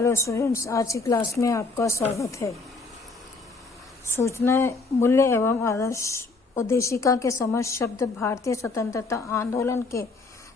Hello students, आज की class में आपका स्वागत है। सूचना मूल्य एवं आदर्श उद्देशिका के समस्त शब्द भारतीय स्वतंत्रता आंदोलन के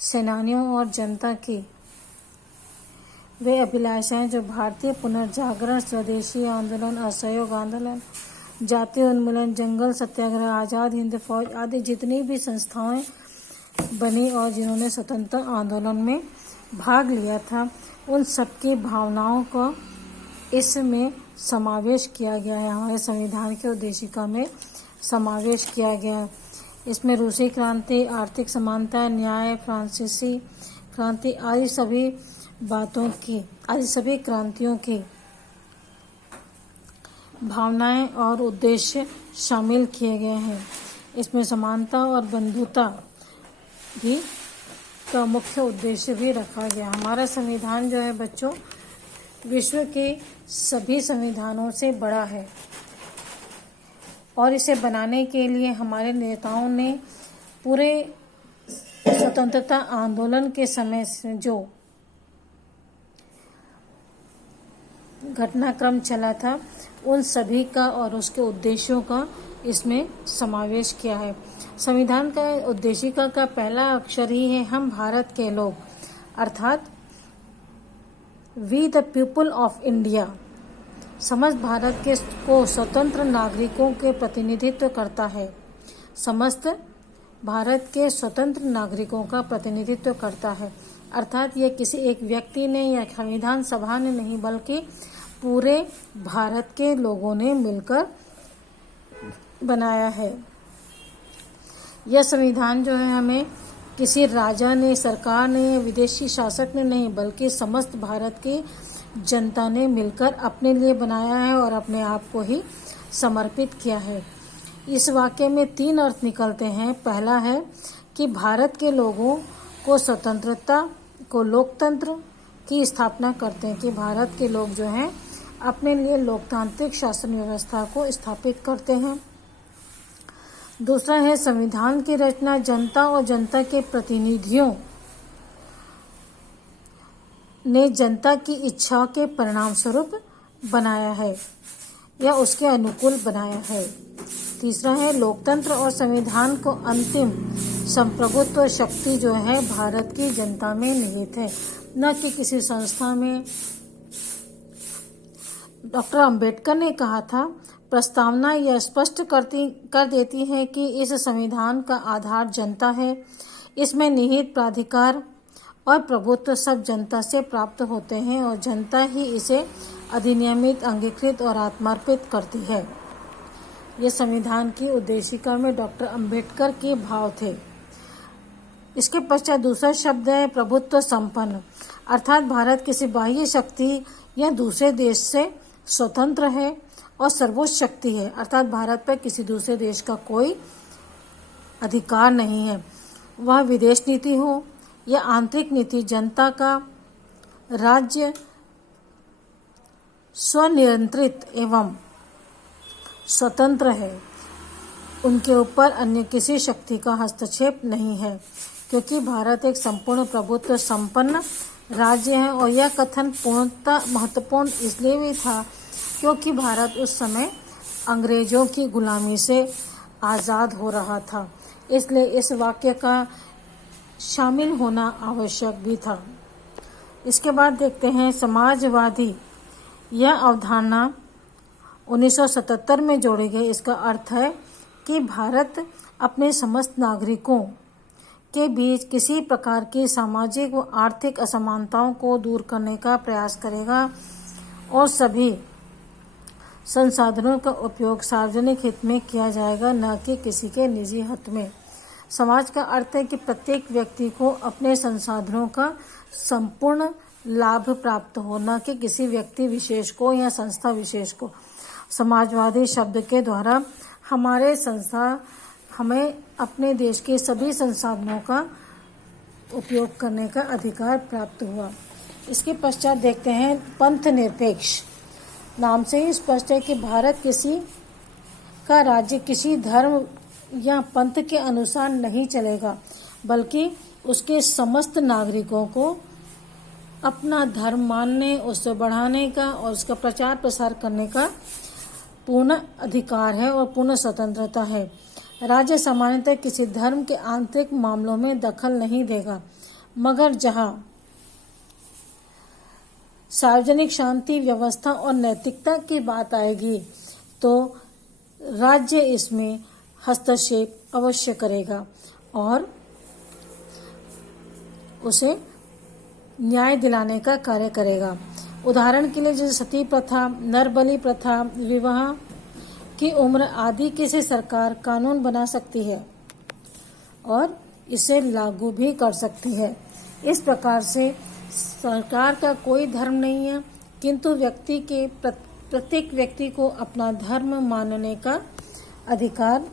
सेनानियों और जनता की वे अभिलाषाएं जो भारतीय पुनर्जागरण, स्वदेशी आंदोलन, असहयोग आंदोलन, जातीय उन्मूलन, जंगल सत्याग्रह, आज़ाद हिंद फौज आदि जितनी भी संस्थाएं बनी और जिन्होंने स्वतंत्रता आंदोलन में भाग लिया था, उन सबकी भावनाओं को इसमें समावेश किया गया है। हमारे संविधान के उद्देशिका में समावेश किया गया है। इसमें रूसी क्रांति, आर्थिक समानता, न्याय, फ्रांसीसी क्रांति आदि सभी क्रांतियों की भावनाएं और उद्देश्य शामिल किए गए हैं। इसमें समानता और बंधुता भी का मुख्य उद्देश्य भी रखा गया। हमारा संविधान जो है बच्चों, विश्व के सभी संविधानों से बड़ा है और इसे बनाने के लिए हमारे नेताओं ने पूरे स्वतंत्रता आंदोलन के समय से जो घटनाक्रम चला था, उन सभी का और उसके उद्देश्यों का इसमें समावेश किया है। संविधान का उद्देशिका का पहला अक्षर ही है हम भारत के लोग, अर्थात we the people of India. समस्त भारत के को स्वतंत्र नागरिकों के प्रतिनिधित्व करता है। समस्त भारत के स्वतंत्र नागरिकों का प्रतिनिधित्व करता है, अर्थात यह किसी एक व्यक्ति ने या संविधान सभा ने नहीं, बल्कि पूरे भारत के लोगों ने मिलकर बनाया है। यह संविधान जो है हमें किसी राजा ने, सरकार ने, विदेशी शासक ने नहीं, बल्कि समस्त भारत की जनता ने मिलकर अपने लिए बनाया है और अपने आप को ही समर्पित किया है। इस वाक्य में 3 अर्थ निकलते हैं। पहला है कि भारत के लोगों को स्वतंत्रता को लोकतंत्र की स्थापना करते हैं, कि भारत के लोग जो हैं अपने लिए लोकतांत्रिक शासन व्यवस्था को स्थापित करते हैं। दूसरा है संविधान की रचना जनता और जनता के प्रतिनिधियों ने जनता की इच्छा के परिणाम स्वरूप बनाया है या उसके अनुकूल बनाया है। तीसरा है लोकतंत्र और संविधान को अंतिम संप्रभुत्व शक्ति जो है भारत की जनता में निहित है, न कि किसी संस्था में। डॉक्टर अंबेडकर ने कहा था, प्रस्तावना यह स्पष्ट कर देती है कि इस संविधान का आधार जनता है। इसमें निहित प्राधिकार और प्रभुत्व सब जनता से प्राप्त होते हैं और जनता ही इसे अधिनियमित, अंगीकृत और आत्मार्पित करती है। ये संविधान की उद्देशिका में डॉक्टर अंबेडकर के भाव थे। इसके पश्चात दूसरा शब्द है प्रभुत्व संपन्न, अर्थात भारत किसी बाह्य शक्ति या दूसरे देश से स्वतंत्र है और सर्वोच्च शक्ति है, अर्थात भारत पर किसी दूसरे देश का कोई अधिकार नहीं है। वह विदेश नीति हो या आंतरिक नीति, जनता का राज्य स्वनियंत्रित एवं स्वतंत्र है। उनके ऊपर अन्य किसी शक्ति का हस्तक्षेप नहीं है, क्योंकि भारत एक संपूर्ण प्रभुत्व संपन्न राज्य है। और यह कथन पूर्णतः महत्वपूर्ण इसलिए भी था क्योंकि भारत उस समय अंग्रेजों की गुलामी से आज़ाद हो रहा था, इसलिए इस वाक्य का शामिल होना आवश्यक भी था। इसके बाद देखते हैं समाजवादी। यह अवधारणा 1977 में जोड़ी गई। इसका अर्थ है कि भारत अपने समस्त नागरिकों के बीच किसी प्रकार की सामाजिक व आर्थिक असमानताओं को दूर करने का प्रयास करेगा और सभी संसाधनों का उपयोग सार्वजनिक हित में किया जाएगा, न कि किसी के निजी हित में। समाज का अर्थ है कि प्रत्येक व्यक्ति को अपने संसाधनों का संपूर्ण लाभ प्राप्त हो, न कि किसी व्यक्ति विशेष को या संस्था विशेष को। समाजवादी शब्द के द्वारा हमें अपने देश के सभी संसाधनों का उपयोग करने का अधिकार प्राप्त हुआ। इसके पश्चात देखते हैं पंथ निरपेक्ष। नाम से ही स्पष्ट है कि भारत किसी का राज्य किसी धर्म या पंथ के अनुसार नहीं चलेगा, बल्कि उसके समस्त नागरिकों को अपना धर्म मानने, उसे बढ़ाने का और उसका प्रचार प्रसार करने का पूर्ण अधिकार है और पूर्ण स्वतंत्रता है। राज्य सामान्यतः किसी धर्म के आंतरिक मामलों में दखल नहीं देगा, मगर जहां सार्वजनिक शांति, व्यवस्था और नैतिकता की बात आएगी तो राज्य इसमें हस्तक्षेप अवश्य करेगा और उसे न्याय दिलाने का कार्य करेगा। उदाहरण के लिए जैसे सती प्रथा, नरबलि प्रथा, विवाह की उम्र आदि किसी सरकार कानून बना सकती है और इसे लागू भी कर सकती है। इस प्रकार से सरकार का कोई धर्म नहीं है, किंतु प्रत्येक व्यक्ति को अपना धर्म मानने का अधिकार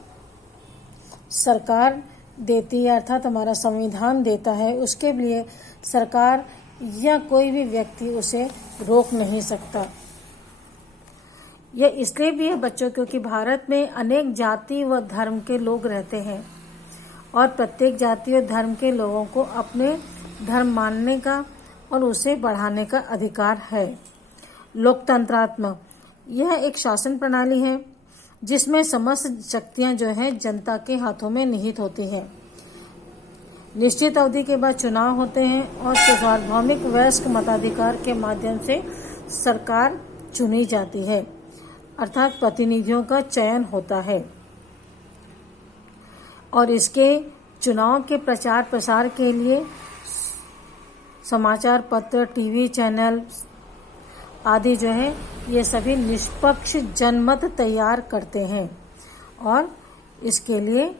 सरकार देती है, अर्थात हमारा संविधान देता है। उसके लिए सरकार या कोई भी व्यक्ति उसे रोक नहीं सकता। यह इसलिए भी है बच्चों, क्योंकि भारत में अनेक जाति व धर्म के लोग रहते हैं और प्रत्येक जाति और धर्म के लोगों को अपने धर्म मानने का और उसे बढ़ाने का अधिकार है। लोकतंत्रात्मक यह एक शासन प्रणाली है जिसमें समस्त शक्तियां जो है जनता के हाथों में निहित होती है। निश्चित अवधि के बाद चुनाव होते हैं और सार्वभौमिक वयस्क मताधिकार के माध्यम से सरकार चुनी जाती है, अर्थात प्रतिनिधियों का चयन होता है और इसके चुनाव के प्रचार प्रसार के लिए समाचार पत्र, टीवी चैनल आदि जो है ये सभी निष्पक्ष जनमत तैयार करते हैं और इसके लिए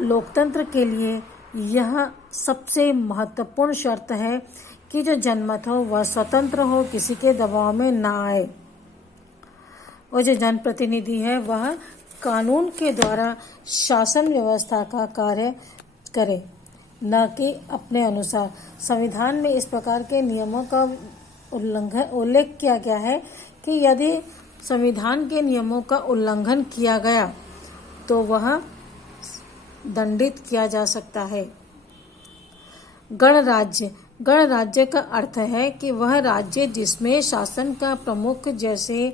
लोकतंत्र के लिए यह सबसे महत्वपूर्ण शर्त है कि जो जनमत हो वह स्वतंत्र हो, किसी के दबाव में ना आए और जो जनप्रतिनिधि है वह कानून के द्वारा शासन व्यवस्था का कार्य करे, न कि अपने अनुसार। संविधान में इस प्रकार के नियमों का उल्लेख किया गया है कि यदि संविधान के नियमों का उल्लंघन किया गया तो वह दंडित किया जा सकता है। गणराज्य, गणराज्य का अर्थ है कि वह राज्य जिसमें शासन का प्रमुख जैसे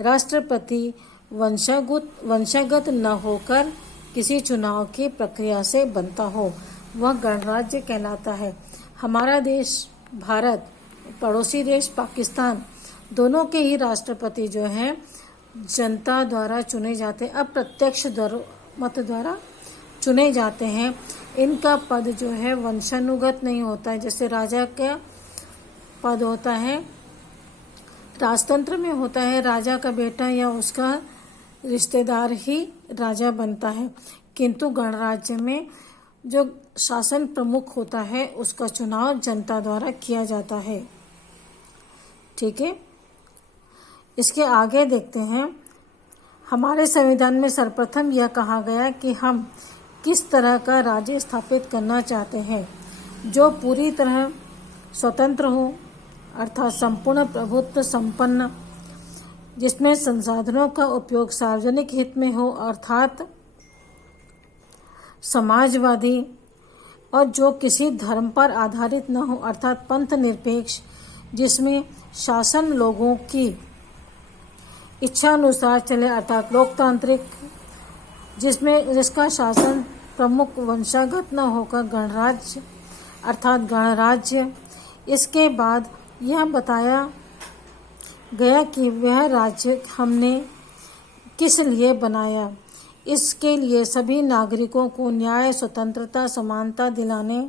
राष्ट्रपति वंशागत न होकर किसी चुनाव की प्रक्रिया से बनता हो, वह गणराज्य कहलाता है। हमारा देश भारत, पड़ोसी देश पाकिस्तान, दोनों के ही राष्ट्रपति जो हैं जनता द्वारा चुने जाते हैं, अप्रत्यक्ष मत द्वारा चुने जाते हैं। इनका पद जो है वंशानुगत नहीं होता है, जैसे राजा का पद होता है, राजतंत्र में होता है राजा का बेटा या उसका रिश्तेदार ही राजा बनता है, किंतु गणराज्य में जो शासन प्रमुख होता है उसका चुनाव जनता द्वारा किया जाता है। ठीक है, इसके आगे देखते हैं। हमारे संविधान में सर्वप्रथम यह कहा गया कि हम किस तरह का राज्य स्थापित करना चाहते हैं, जो पूरी तरह स्वतंत्र हो, अर्थात संपूर्ण प्रभुत्व संपन्न, जिसमें संसाधनों का उपयोग सार्वजनिक हित में हो, अर्थात समाजवादी, और जो किसी धर्म पर आधारित न हो, अर्थात पंथ निरपेक्ष, जिसमें शासन लोगों की इच्छा अनुसार चले, अर्थात लोकतांत्रिक, जिसका शासन प्रमुख वंशागत न होकर गणराज्य, अर्थात गणराज्य। इसके बाद यह बताया गया कि वह राज्य हमने किस लिए बनाया। इसके लिए सभी नागरिकों को न्याय, स्वतंत्रता, समानता दिलाने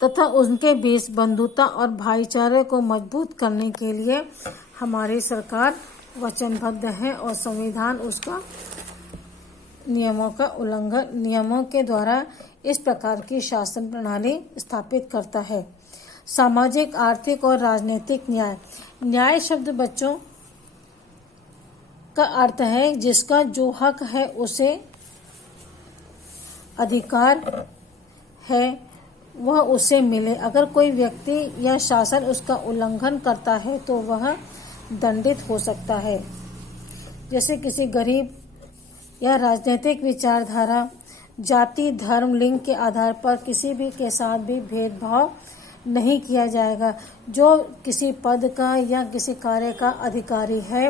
तथा उनके बीच बंधुता और भाईचारे को मजबूत करने के लिए हमारी सरकार वचनबद्ध है और संविधान उसका नियमों के द्वारा इस प्रकार की शासन प्रणाली स्थापित करता है। सामाजिक, आर्थिक और राजनीतिक न्याय। न्याय शब्द बच्चों का अर्थ है जिसका जो हक है उसे अधिकार है वह उसे मिले। अगर कोई व्यक्ति या शासन उसका उल्लंघन करता है तो वह दंडित हो सकता है। जैसे किसी गरीब या राजनीतिक विचारधारा जाति, धर्म, लिंग के आधार पर किसी भी के साथ भी भेदभाव नहीं किया जाएगा। जो किसी पद का या किसी कार्य का अधिकारी है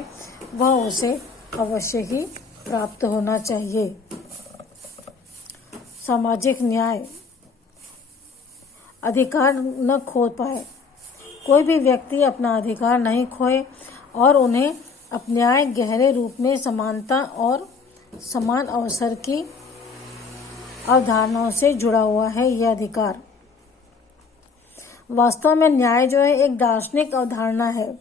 वह उसे अवश्य ही प्राप्त होना चाहिए। सामाजिक न्याय, अधिकार न खो पाए। कोई भी व्यक्ति अपना अधिकार नहीं खोए और उन्हें न्याय गहरे रूप में समानता और समान अवसर की अवधारणाओं से जुड़ा हुआ है। यह अधिकार वास्तव में न्याय जो है एक दार्शनिक अवधारणा है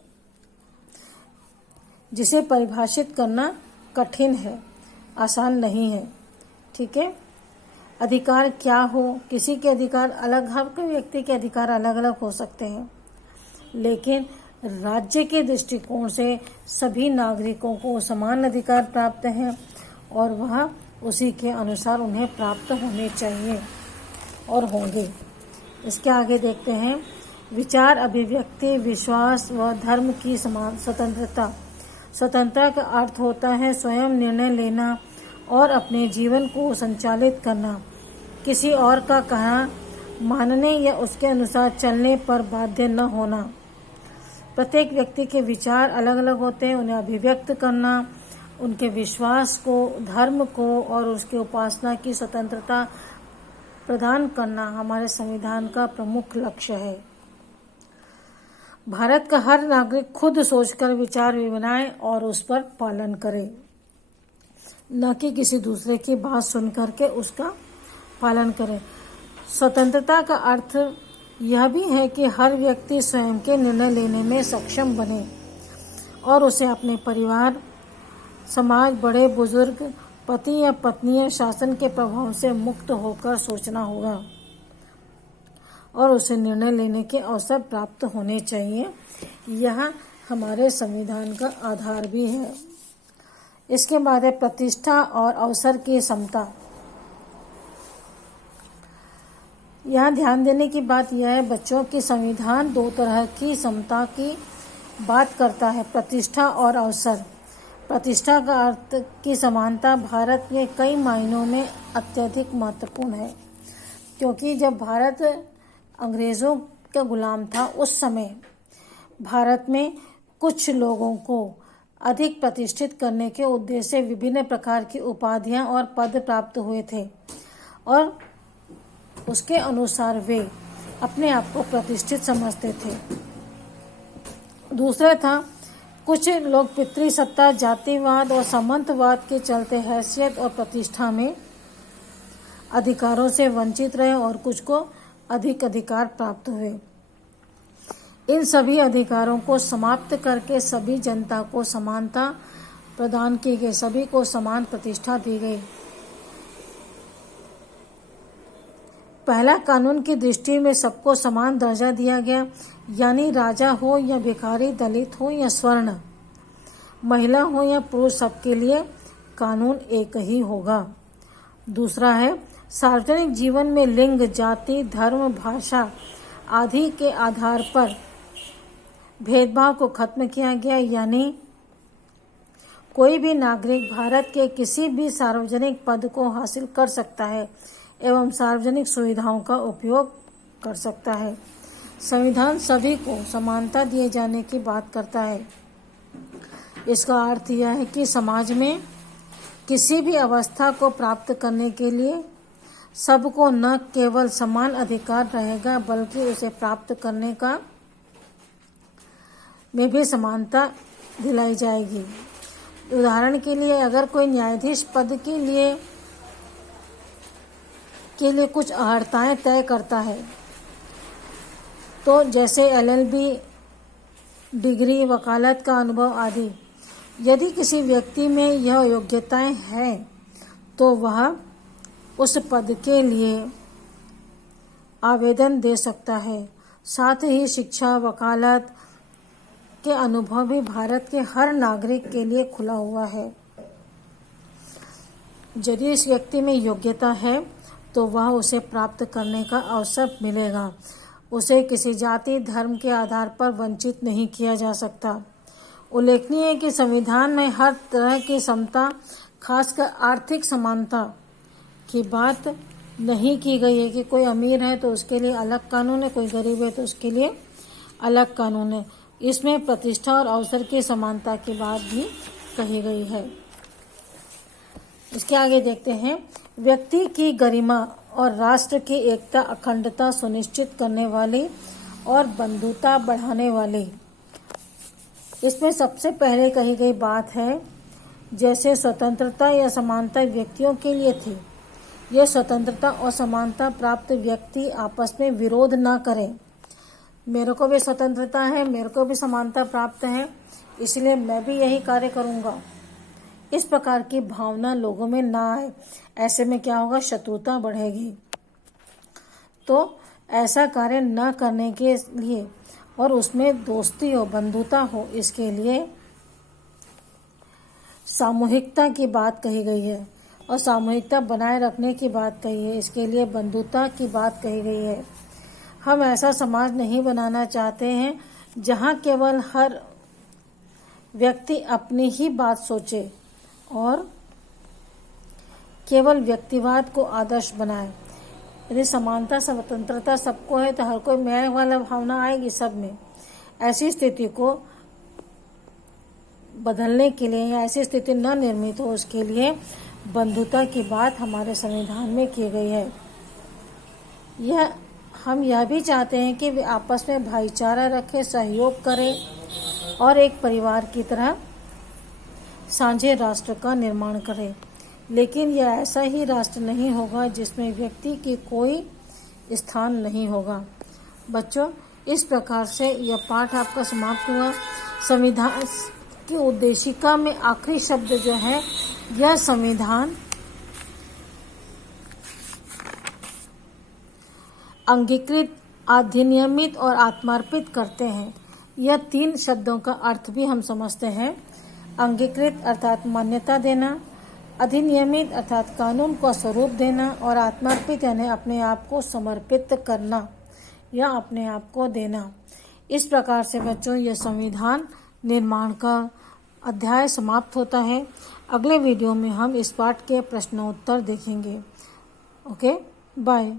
जिसे परिभाषित करना कठिन है, आसान नहीं है। ठीक है, अधिकार क्या हो, किसी के अधिकार अलग, हर कोई व्यक्ति के अधिकार अलग अलग हो सकते हैं, लेकिन राज्य के दृष्टिकोण से सभी नागरिकों को समान अधिकार प्राप्त हैं और वह उसी के अनुसार उन्हें प्राप्त होने चाहिए और होंगे। इसके आगे देखते हैं, विचार, अभिव्यक्ति, विश्वास व धर्म की समान स्वतंत्रता। स्वतंत्रता का अर्थ होता है स्वयं निर्णय लेना और अपने जीवन को संचालित करना, किसी और का कहना मानने या उसके अनुसार चलने पर बाध्य न होना। प्रत्येक व्यक्ति के विचार अलग अलग होते हैं, उन्हें अभिव्यक्त करना, उनके विश्वास को, धर्म को और उसके उपासना की स्वतंत्रता प्रदान करना हमारे संविधान का प्रमुख लक्ष्य है। भारत का हर नागरिक खुद सोचकर विचार बनाए और उस पर पालन करे, न कि किसी दूसरे की बात सुनकर के उसका पालन करे। स्वतंत्रता का अर्थ यह भी है कि हर व्यक्ति स्वयं के निर्णय लेने में सक्षम बने और उसे अपने परिवार, समाज, बड़े बुजुर्ग, पति या पत्नी या शासन के प्रभाव से मुक्त होकर सोचना होगा और उसे निर्णय लेने के अवसर प्राप्त होने चाहिए। यह हमारे संविधान का आधार भी है। इसके बाद है प्रतिष्ठा और अवसर की समता। यहाँ ध्यान देने की बात यह है बच्चों की संविधान दो तरह की समता की बात करता है, प्रतिष्ठा और अवसर। प्रतिष्ठा का अर्थ की समानता भारत में कई मायनों में अत्यधिक महत्वपूर्ण है, क्योंकि जब भारत अंग्रेजों का गुलाम था उस समय भारत में कुछ लोगों को अधिक प्रतिष्ठित करने के उद्देश्य से विभिन्न प्रकार की उपाधियां और पद प्राप्त हुए थे और उसके अनुसार वे अपने आप को प्रतिष्ठित समझते थे। दूसरा था कुछ लोग पितृसत्ता, जातिवाद और सामंतवाद के चलते हैसियत और प्रतिष्ठा में अधिकारों से वंचित रहे और कुछ को अधिक अधिकार प्राप्त हुए। इन सभी अधिकारों को समाप्त करके सभी जनता को समानता प्रदान की गई, सभी को समान प्रतिष्ठा दी गई। पहला कानून की दृष्टि में सबको समान दर्जा दिया गया, यानी राजा हो या भिखारी, दलित हो या स्वर्ण, महिला हो या पुरुष, सबके लिए कानून एक ही होगा। दूसरा है सार्वजनिक जीवन में लिंग, जाति, धर्म, भाषा आदि के आधार पर भेदभाव को खत्म किया गया, यानी कोई भी नागरिक भारत के किसी भी सार्वजनिक पद को हासिल कर सकता है एवं सार्वजनिक सुविधाओं का उपयोग कर सकता है। संविधान सभी को समानता दिए जाने की बात करता है। इसका अर्थ यह है कि समाज में किसी भी अवस्था को प्राप्त करने के लिए सबको न केवल समान अधिकार रहेगा बल्कि उसे प्राप्त करने का में भी समानता दिलाई जाएगी। उदाहरण के लिए अगर कोई न्यायाधीश पद के लिए कुछ अर्हताएं तय करता है, तो जैसे LLB डिग्री, वकालत का अनुभव आदि, यदि किसी व्यक्ति में यह योग्यताएं हैं तो वह उस पद के लिए आवेदन दे सकता है। साथ ही शिक्षा, वकालत के अनुभव भी भारत के हर नागरिक के लिए खुला हुआ है। यदि इस व्यक्ति में योग्यता है तो वह उसे प्राप्त करने का अवसर मिलेगा। उसे किसी जाति, धर्म के आधार पर वंचित नहीं किया जा सकता। उल्लेखनीय है कि संविधान में हर तरह की समता, खासकर आर्थिक समानता की बात नहीं की गई है कि कोई अमीर है तो उसके लिए अलग कानून है, कोई गरीब है तो उसके लिए अलग कानून है। इसमें प्रतिष्ठा और अवसर की समानता की बात भी कही गई है। इसके आगे देखते हैं, व्यक्ति की गरिमा और राष्ट्र की एकता अखंडता सुनिश्चित करने वाली और बंधुता बढ़ाने वाली। इसमें सबसे पहले कही गई बात है, जैसे स्वतंत्रता या समानता व्यक्तियों के लिए थी, यह स्वतंत्रता और समानता प्राप्त व्यक्ति आपस में विरोध ना करें। मेरे को भी स्वतंत्रता है, मेरे को भी समानता प्राप्त है, इसलिए मैं भी यही कार्य करूँगा, इस प्रकार की भावना लोगों में ना आए। ऐसे में क्या होगा, शत्रुता बढ़ेगी। तो ऐसा कार्य न करने के लिए और उसमें दोस्ती हो, बंधुता हो, इसके लिए सामूहिकता की बात कही गई है और सामूहिकता बनाए रखने की बात कही है। इसके लिए बंधुता की बात कही गई है। हम ऐसा समाज नहीं बनाना चाहते हैं जहां केवल हर व्यक्ति अपनी ही बात सोचे और केवल व्यक्तिवाद को आदर्श बनाए। यदि समानता स्वतंत्रता सबको है तो हर कोई मैं वाला भावना आएगी सब में। ऐसी स्थिति को बदलने के लिए या ऐसी स्थिति न निर्मित हो, उसके लिए बंधुता की बात हमारे संविधान में की गई है। हम यह भी चाहते हैं कि वे आपस में भाईचारा रखें, सहयोग करें और एक परिवार की तरह साझे राष्ट्र का निर्माण करें। लेकिन यह ऐसा ही राष्ट्र नहीं होगा जिसमें व्यक्ति की कोई स्थान नहीं होगा। बच्चों, इस प्रकार से यह पाठ आपका समाप्त हुआ। संविधान की उद्देशिका में आखिरी शब्द जो है, यह संविधान अंगीकृत, अधिनियमित और आत्मार्पित करते हैं। यह 3 शब्दों का अर्थ भी हम समझते हैं। अंगीकृत अर्थात मान्यता देना, अधिनियमित अर्थात कानून को स्वरूप देना और आत्मार्पित यानी अपने आप को समर्पित करना या अपने आप को देना। इस प्रकार से बच्चों यह संविधान निर्माण का अध्याय समाप्त होता है। अगले वीडियो में हम इस पाठ के प्रश्नोत्तर देखेंगे। Okay, bye.